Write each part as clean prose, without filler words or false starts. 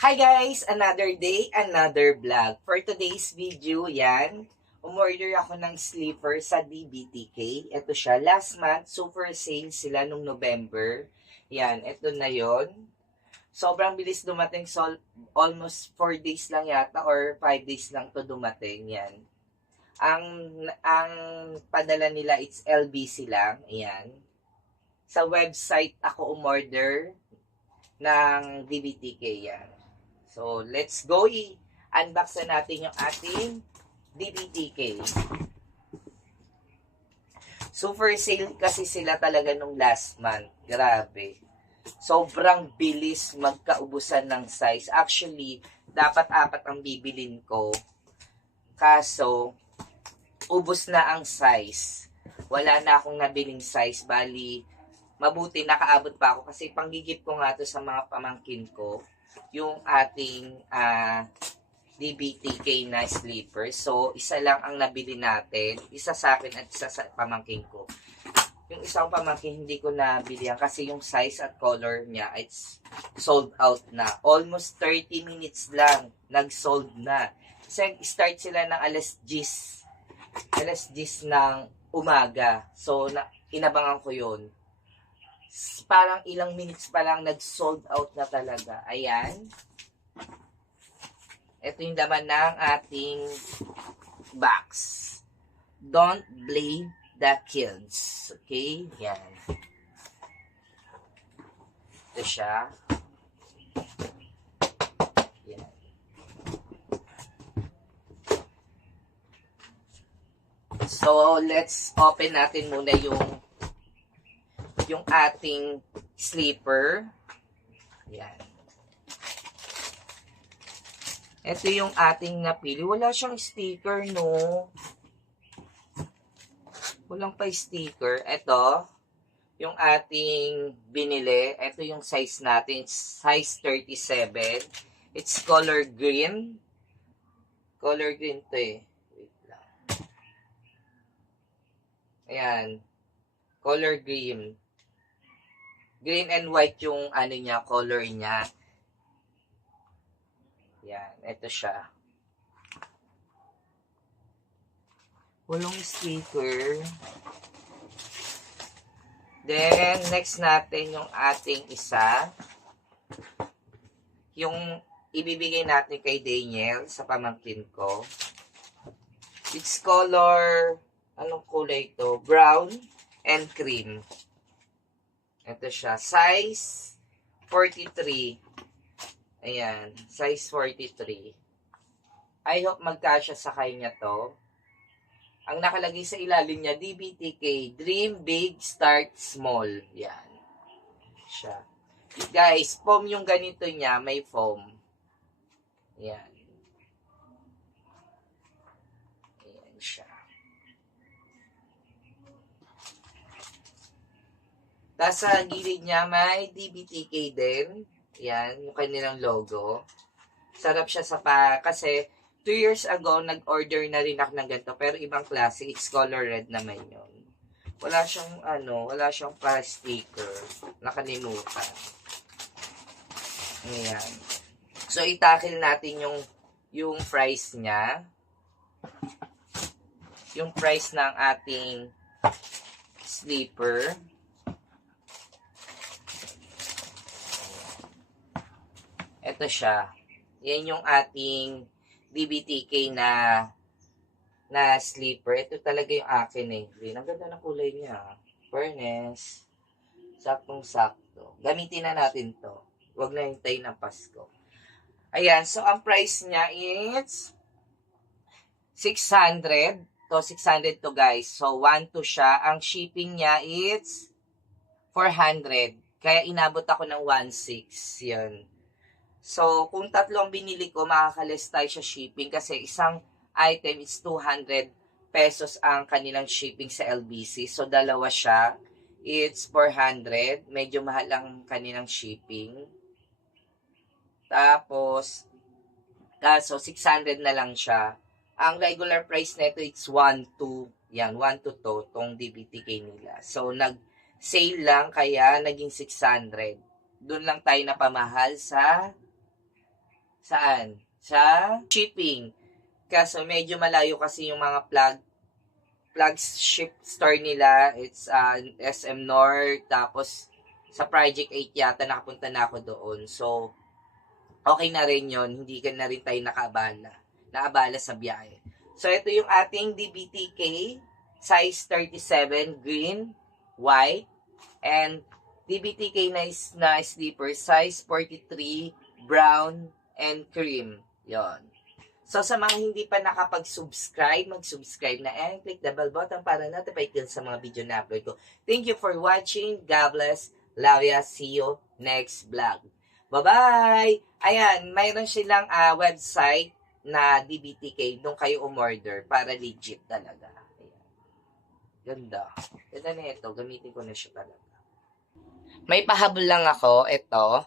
Hi guys! Another day, another vlog. For today's video, yan, umorder ako ng sleeper sa DBTK. Ito siya, last month, super sale sila nung November. Yan, ito na yon. Sobrang bilis dumating, so almost 4 days lang yata or 5 days lang to dumating. Yan. Ang padala nila, it's LBC lang. Yan. Sa website ako umorder ng DBTK yan. So, let's go. I-unbox na natin yung ating DBTK. Super sale kasi sila talaga nung last month. Grabe. Sobrang bilis magkaubusan ng size. Actually, dapat 4 ang bibilin ko. Kaso, ubos na ang size. Wala na akong nabiling size. Bali, mabuti nakaabot pa ako kasi panggigip ko nga to sa mga pamangkin ko yung ating DBTK na sleeper. So, isa lang ang nabili natin. Isa sa akin at isa sa pamangkin ko. Yung isang pamangkin hindi ko nabili yan kasi yung size at color niya it's sold out na. Almost 30 minutes lang nag-sold na. Kasi start sila ng alas 10 ng umaga. So, inabangan ko yun. Parang ilang minutes pa lang nag-sold out na talaga. Ayan. Ito yung laman ng ating box. Don't blame the kids. Okay? Yan. Ito siya. Yan. So, let's open natin muna yung ating sleeper. Yan. Ito yung ating napili. Wala siyang sticker, no? Walang pa sticker. Ito, yung ating binili. Ito yung size natin. Size 37. It's color green. Color green to eh. Wait lang. Ayan. Color green. Green and white yung ano niya, color niya. Yan, ito siya. Walang sticker. Then, next natin yung ating isa. Yung ibibigay natin kay Daniel sa pamangkin ko. It's color, anong kulay ito? Brown and cream. Ito siya. Size 43. Ayan. Size 43. I hope magkasya sa kanya to. Ang nakalagay sa ilalim niya, DBTK. Dream Big, Start Small. Yan. Siya. Guys, foam yung ganito niya. May foam. Yan. Ayan siya. Tapos sa gilid niya may DBTK din. Yan, yung kanilang logo. Sarap siya kasi 2 years ago, nag-order na rin ako ng ganito. Pero ibang klase, it's color red naman yun. Wala siyang pa-sticker. Nakalimutan. Ayan. So, itakil natin yung price niya. Yung price ng ating sleeper. Ito siya. Yan yung ating DBTK na sleeper. Ito talaga yung akin eh. Ang ganda ng kulay niya. Fairness. Saktong-sakto. Gamitin na natin to. Huwag na hintayin ng Pasko. Ayan. So, ang price niya is 600. 600 to guys. So, 1 to siya. Ang shipping niya is 400. Kaya inabot ako ng 1.6. Yan. So, kung 3 ang binili ko, makakalis tayo sa shipping kasi isang item is 200 pesos ang kanilang shipping sa LBC. So, dalawa siya. It's 400. Medyo mahal ang kanilang shipping. Tapos, so 600 na lang siya. Ang regular price nito, it's 1.2. Yan, 1.2 to, tong DBTK nila. So, nag-sale lang, kaya naging 600. Doon lang tayo napamahal sa Saan? Sa shipping. Kaso medyo malayo kasi yung mga flagship store nila. It's SM North. Tapos sa Project 8 yata nakapunta na ako doon. So, okay na rin yun. Hindi ka na rin tayo naabala sa biyahe. So, ito yung ating DBTK. Size 37, green, white, and DBTK na sleeper, size 43, brown, and cream. Yon. So, sa mga hindi pa nakapag-subscribe, mag-subscribe na and click the bell button para notify kayo sa mga video na upload ko. Thank you for watching. God bless. Love ya. See you next vlog. Bye-bye! Ayan, mayroon silang website na DBTK nung kayo umorder para legit talaga. Ayan. Ganda. Ganda na ito. Gamitin ko na siya talaga. May pahabol lang ako. Ito.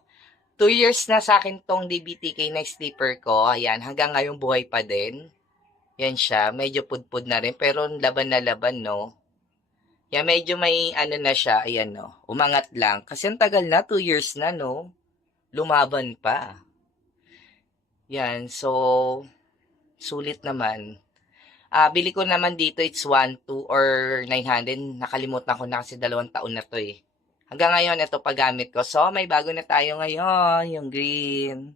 2 years na sa akin tong DBTK na sleeper ko. Ayan. Hanggang ngayon buhay pa din. Yan siya. Medyo pudpud na rin. Pero laban na laban, no? Yan, medyo may ano na siya. Ayan, no? Umangat lang. Kasi ang tagal na. 2 years na, no? Lumaban pa. Yan. So, sulit naman. Bili ko naman dito, it's 1, 2, or 900. Nakalimutan ko na kasi 2 taon na to eh. Hanggang ngayon, ito paggamit ko. So, may bago na tayo ngayon, yung green.